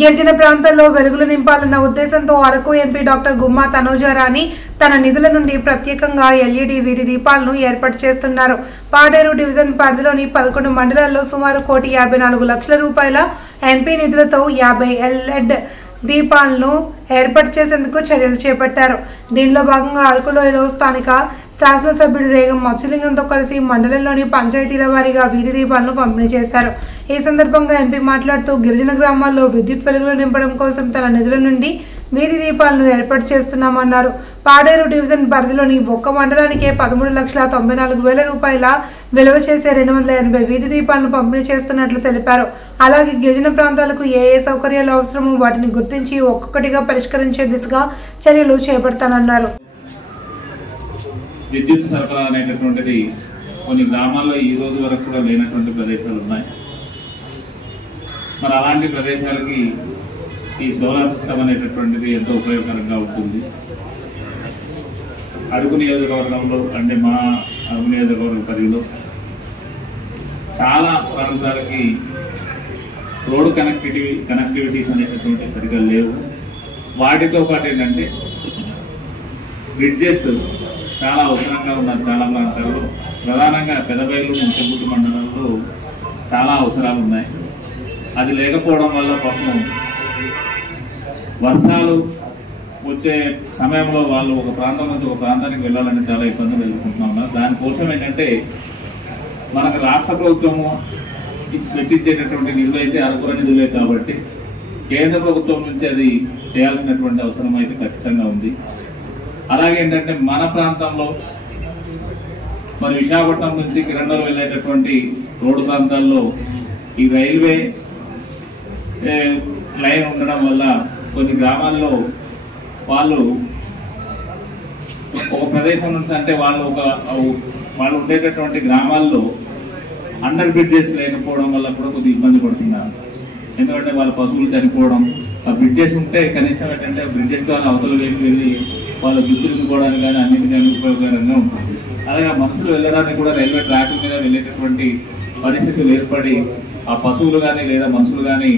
గిరిజన ప్రాంతాల్లో వెలుగులు నింపాలన్న ఉద్దేశంతో అరకు ఎంపీ డాక్టర్ గుమ్మా తనూజారాణి తన నిధుల నుండి ప్రత్యేకంగా ఎల్ఈడి వీధి దీపాలను ఏర్పాటు చేస్తున్నారు. పాడేరు డివిజన్ పరిధిలోని 11 మండలాల్లో సుమారు 1,54 లక్షల రూపాయల ఎంపీ నిధులతో 50 ఎల్ఈడి దీపాలను ఏర్పాటు చేసేందుకు చర్యలు చేపట్టారు. దీనిలో భాగంగా అరకులోయలో స్థానిక శాసనసభ్యుడు రేగం మత్స్యలింగంతో కలిసి మండలంలోని పంచాయతీల వారీగా వీధి దీపాలను పంపిణీ చేశారు. ఈ సందర్భంగా ఎంపీ మాట్లాడుతూ గిరిజన గ్రామాల్లో విద్యుత్ వెలుగులు నింపడం కోసం తన నిధుల నుండి వీధి దీపాలను ఏర్పాటు చేస్తున్నామన్నారు. పాడేరు డివిజన్ పరిధిలోని ఒక్క మండలానికే 13,94,000 రూపాయల విలువ చేసే 280 వీధి దీపాలను పంపిణీ చేస్తున్నట్లు తెలిపారు. అలాగే గిరిజన ప్రాంతాలకు ఏ సౌకర్యాలు అవసరమో వాటిని గుర్తించి ఒక్కొక్కటిగా పరిష్కరించే దిశగా చర్యలు చేపడతానన్నారు. విద్యుత్ సరఫరా అనేటటువంటిది కొన్ని గ్రామాల్లో ఈ రోజు వరకు కూడా లేనటువంటి ప్రదేశాలు ఉన్నాయి. మరి అలాంటి ప్రదేశాలకి ఈ సోలార్ సిస్టమ్ అనేటటువంటిది ఎంతో ఉపయోగకరంగా ఉంటుంది. అరకు నియోజకవర్గంలో అంటే మా అరకు నియోజకవర్గ పరిధిలో చాలా ప్రాంతాలకి రోడ్డు కనెక్టివిటీస్ అనేటటువంటి సరిగ్గా లేవు. వాటితో పాటు ఏంటంటే బ్రిడ్జెస్ చాలా అవసరంగా ఉన్నారు. చాలా ప్రాంతాల్లో ప్రధానంగా పెదబైలు ముంచెంపుట్టు మండలంలో చాలా అవసరాలు ఉన్నాయి. అది లేకపోవడం వల్ల పాపం వర్షాలు వచ్చే సమయంలో వాళ్ళు ఒక ప్రాంతం నుంచి ఒక ప్రాంతానికి వెళ్ళాలని చాలా ఇబ్బందులు ఎదుర్కొంటూ ఉన్నారు. దానికోసం ఏంటంటే మనకు రాష్ట్ర ప్రభుత్వము వెచ్చించేటటువంటి నిధులు అయితే అరకుర నిధులే కాబట్టి కేంద్ర ప్రభుత్వం నుంచి అది చేయాల్సినటువంటి అవసరం అయితే ఖచ్చితంగా ఉంది. అలాగే ఏంటంటే మన ప్రాంతంలో మరి విశాఖపట్నం నుంచి కిరండలు వెళ్ళేటటువంటి రోడ్డు ప్రాంతాల్లో ఈ రైల్వే లైన్ ఉండడం వల్ల కొన్ని గ్రామాల్లో వాళ్ళు ఒక ప్రదేశం నుంచి అంటే వాళ్ళు ఉండేటటువంటి గ్రామాల్లో అండర్ బ్రిడ్జెస్ లేకపోవడం వల్ల కూడా కొద్దిగా ఇబ్బంది పడుతున్నారు. ఎందుకంటే వాళ్ళ పశువులు చనిపోవడం, ఆ బ్రిడ్జెస్ ఉంటే కనీసం ఏంటంటే బ్రిడ్జెస్ ద్వారా అవతల వెళ్ళి వాళ్ళ దుస్తులుకోవడానికి కానీ అన్నింటినీ ఉపయోగకరంగా ఉంటుంది. అలాగే మనుషులు వెళ్ళడానికి కూడా రైల్వే ట్రాక్ మీద వెళ్ళేటటువంటి పరిస్థితులు ఏర్పడి ఆ పశువులు కానీ లేదా మనుషులు కానీ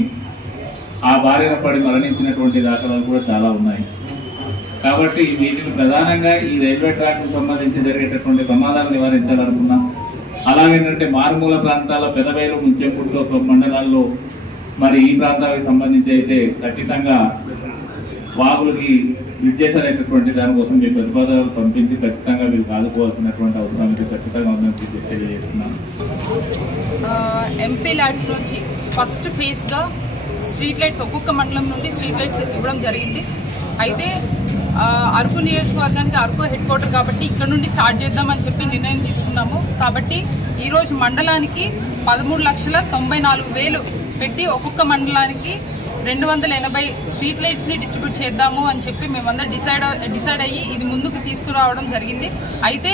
ఆ బారిన పడి మరణించినటువంటి దాఖలాలు కూడా చాలా ఉన్నాయి. కాబట్టి వీటిని ప్రధానంగా ఈ రైల్వే ట్రాక్కు సంబంధించి జరిగేటటువంటి ప్రమాదాలు నివారించాలనుకున్నాం. అలాగేంటంటే మారుమూల ప్రాంతాల పెదబైలు ముంచెంపుట్టు మండలాల్లో మరి ఈ ప్రాంతాలకు సంబంధించి అయితే ఖచ్చితంగా వాగులకి బ్రిడ్జెస్ అనేటటువంటి దానికోసం మీ ప్రతిపాదనలు పంపించి ఖచ్చితంగా వీళ్ళు ఆదుకోవాల్సినటువంటి అవసరం అయితే ఖచ్చితంగా ఉందని తెలియజేస్తున్నాను. ఎంపీ ల్యాడ్స్ నుంచి ఫస్ట్ ఫేజ్గా స్ట్రీట్ లైట్స్ ఒక్కొక్క మండలం నుండి స్ట్రీట్ లైట్స్ ఇవ్వడం జరిగింది. అయితే అరకు నియోజకవర్గానికి అరకు హెడ్ క్వార్టర్ కాబట్టి ఇక్కడ నుండి స్టార్ట్ చేద్దామని చెప్పి నిర్ణయం తీసుకున్నాము. కాబట్టి ఈరోజు మండలానికి 13,94,000 పెట్టి ఒక్కొక్క మండలానికి 280 స్ట్రీట్ లైట్స్ని డిస్ట్రిబ్యూట్ చేద్దాము అని చెప్పి మేమందరం డిసైడ్ అయ్యి ఇది ముందుకు తీసుకురావడం జరిగింది. అయితే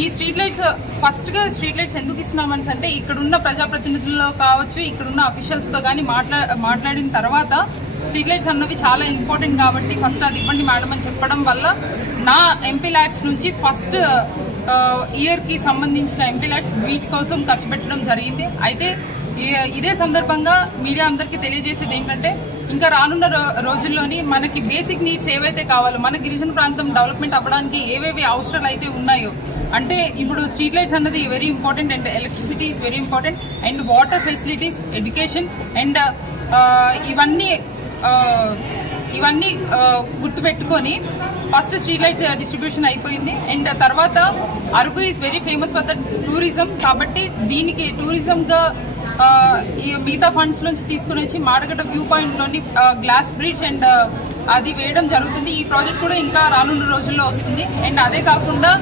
ఈ స్ట్రీట్ లైట్స్ ఫస్ట్గా స్ట్రీట్ లైట్స్ ఎందుకు ఇస్తున్నామని అంటే ఇక్కడున్న ప్రజాప్రతినిధుల్లో కావచ్చు, ఇక్కడున్న అఫీషియల్స్తో కానీ మాట్లాడిన తర్వాత స్ట్రీట్ లైట్స్ అన్నవి చాలా ఇంపార్టెంట్ కాబట్టి ఫస్ట్ అది ఇవ్వండి మేడం అని చెప్పడం వల్ల నా ఎంపీ ల్యాడ్స్ నుంచి ఫస్ట్ ఇయర్కి సంబంధించిన ఎంపీ ల్యాడ్స్ వీటి కోసం ఖర్చు పెట్టడం జరిగింది. అయితే ఇదే సందర్భంగా మీడియా అందరికీ తెలియజేసేది ఏంటంటే ఇంకా రానున్న రోజుల్లోని మనకి బేసిక్ నీడ్స్ ఏవైతే కావాలో మన గిరిజన ప్రాంతం డెవలప్మెంట్ అవ్వడానికి ఏవేవి అవసరాలు అయితే ఉన్నాయో అంటే ఇప్పుడు స్ట్రీట్ లైట్స్ అన్నది very important and electricity is very important and water facilities, education and ఇవన్నీ గుర్తుపెట్టుకొని ఫస్ట్ స్ట్రీట్ లైట్స్ డిస్ట్రిబ్యూషన్ అయిపోయింది. అండ్ తర్వాత Araku is very famous for the tourism కాబట్టి దీనికి టూరిజంగా ఈ మిగతా ఫండ్స్ నుంచి తీసుకుని వచ్చి మాడగడ్డ వ్యూ పాయింట్లోని గ్లాస్ బ్రిడ్జ్ అండ్ అది వేయడం జరుగుతుంది. ఈ ప్రాజెక్ట్ కూడా ఇంకా రానున్న రోజుల్లో వస్తుంది. అండ్ అదే కాకుండా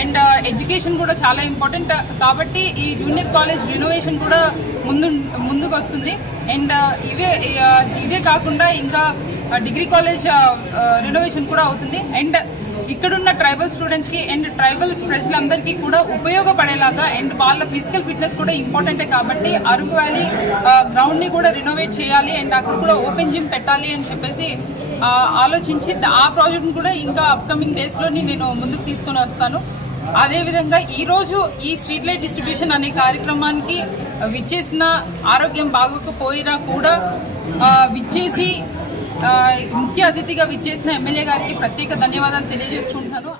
అండ్ ఎడ్యుకేషన్ కూడా చాలా ఇంపార్టెంట్ కాబట్టి ఈ జూనియర్ కాలేజ్ రినోవేషన్ కూడా ముందుకు వస్తుంది. అండ్ ఇవే కాకుండా ఇంకా డిగ్రీ కాలేజ్ రినోవేషన్ కూడా అవుతుంది. అండ్ ఇక్కడున్న ట్రైబల్ స్టూడెంట్స్కి అండ్ ట్రైబల్ ప్రజలందరికీ కూడా ఉపయోగపడేలాగా అండ్ వాళ్ళ ఫిజికల్ ఫిట్నెస్ కూడా ఇంపార్టెంటే కాబట్టి అరకు వ్యాలీ గ్రౌండ్ని కూడా రినోవేట్ చేయాలి అండ్ అక్కడ కూడా ఓపెన్ జిమ్ పెట్టాలి అని చెప్పేసి ఆలోచించి ఆ ప్రాజెక్ట్ని కూడా ఇంకా అప్కమింగ్ డేస్లోని నేను ముందుకు తీసుకొని వస్తాను. అదేవిధంగా ఈరోజు ఈ స్ట్రీట్ లైట్ డిస్ట్రిబ్యూషన్ అనే కార్యక్రమానికి విచ్చేసిన ఆరోగ్యం బాగోకపోయినా కూడా విచ్చేసి ముఖ్య అతిథిగా విచ్చేసిన ఎమ్మెల్యే గారికి ప్రత్యేక ధన్యవాదాలు తెలియజేసుకుంటున్నాను.